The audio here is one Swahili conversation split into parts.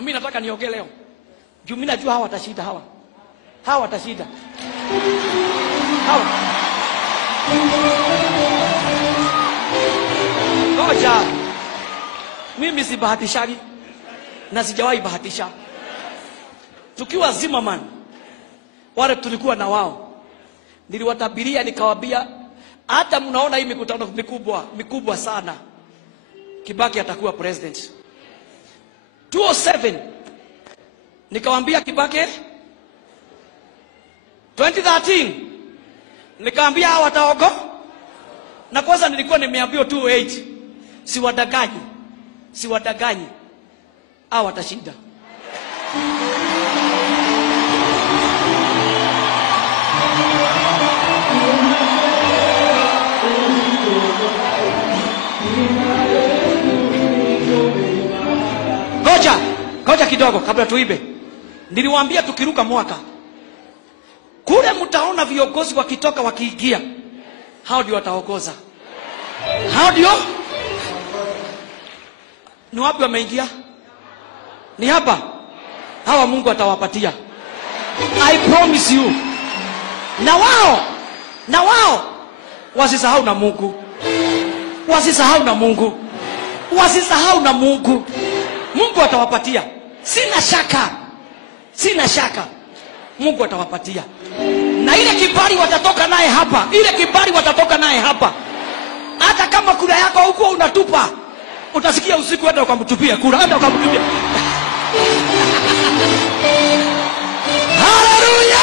Na mimi nataka niongee leo. Juu mimi najua hawa watashinda hawa. Hawa watashinda. Hawa. Ngoja. Mimi si bahatishagi. Na sijawahi bahatisha. Tukiwa Zimmerman, wale tulikuwa na wao, niliwatabiria nikawaambia, hata mnaona hii mikutano mikubwa sana, Kibaki atakuwa president. 2007 nikawaambia Kibaki. 2013 nikawaambia hawa wataogo. Na kwanza nilikuwa nimeambiwa 28. Siwadaganyi. Hawa watashinda. Ngoja kidogo kabla tuibe. Niliwaambia tukiruka mwaka, kule mtaona viongozi wakitoka wakiingia. Hao ndio wataongoza. Hao ndio? Ni wapi wameingia? Ni hapa. Hawa Mungu atawapatia. I promise you. Na wao wasisahau na Mungu. Wasisahau na Mungu. Mungu atawapatia. Sina shaka. Mungu atawapatia. Na ile kibali watatoka naye hapa. Hata kama kura yako huko unatupa, utasikia usiku hata ukamtupia kura, hata ukamtupia. Haleluya!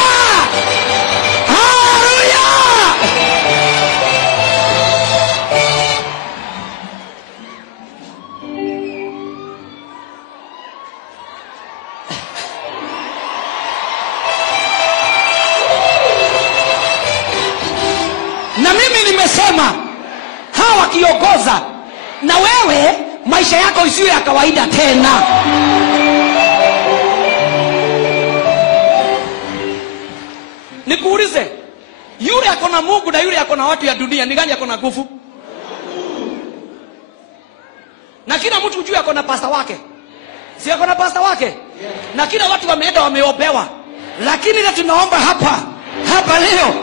Haleluya! Na mimi nimesema hawa wakiongoza, na wewe maisha yako isiwe ya kawaida tena. Nikuulize, yule ako na Mungu na yule ako na watu ya dunia, ni gani ako na nguvu? Na kila mtu ujue ako na pasta wake. Si ako na pasta wake? Na kila watu wameenda wameopewa. Lakini na tunaomba hapa leo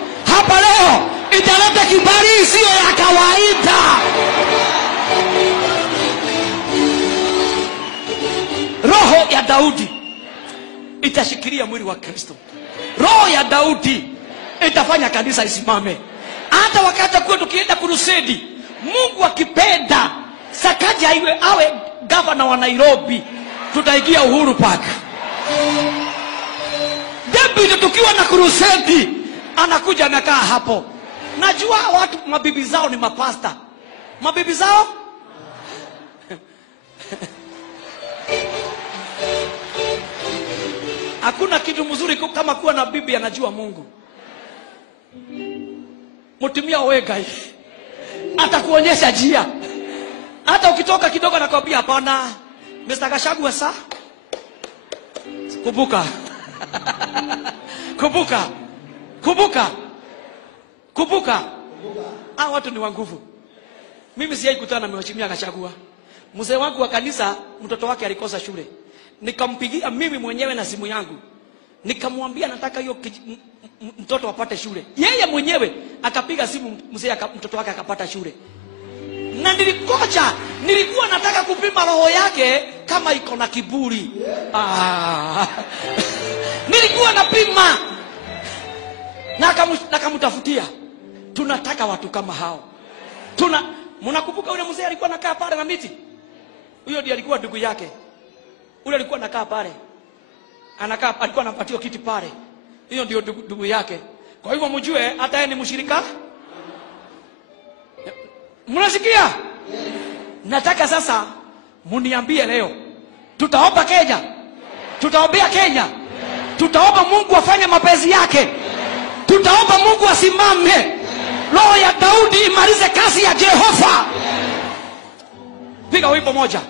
italeta kibali isiyo ya kawaida. Roho ya Daudi itashikilia mwili wa Kristo. Roho ya Daudi itafanya kanisa isimame. Hata wakati kwa tukienda crusade, Mungu akipenda, Sakaja awe governor wa Nairobi, tutaingia Uhuru Park. David tukiwa na crusade, anakuja anakaa hapo. Najua watu mabibi zao ni mapasta. Mabibi zao hakuna kitu mzuri kama kuwa na bibi anajua Mungu. Mtumia wega hivi, atakuonyesha njia. Hata ukitoka kidogo anakuambia hapana, Mr. Gachagua saa Kubuka. Hao watu ni wa nguvu. Mimi sijai kutana na mheshimiwa Gachagua. Mzee wangu wa kanisa, mtoto wake alikosa shule. Nikampigia mimi mwenyewe na simu yangu. Nikamwambia nataka hiyo mtoto apate shule. Yeye mwenyewe akapiga simu mzee mtoto wake akapata shule. Na nilikuwa nataka kupima roho yake kama iko na kiburi. Nilikuwa napima. Na akamtafutia. Tunataka watu kama hao. Mnakumbuka yule mzee alikuwa anakaa pale na miti? Huyo ndiye alikuwa ndugu yake. Ule alikuwa anakaa pale. Alikuwa anapatiwa kiti pale. Hiyo ndio ndugu yake. Kwa hivyo mjue hata yeye ni mshirika. Mnasikia? Nataka sasa muniambie leo. Tutaomba Kenya. Tutaombea Kenya. Tutaomba Mungu afanye mapenzi yake. Tutaomba Mungu asimame. Roho ya Daudi imalize kazi ya Jehova. Piga wimbo moja.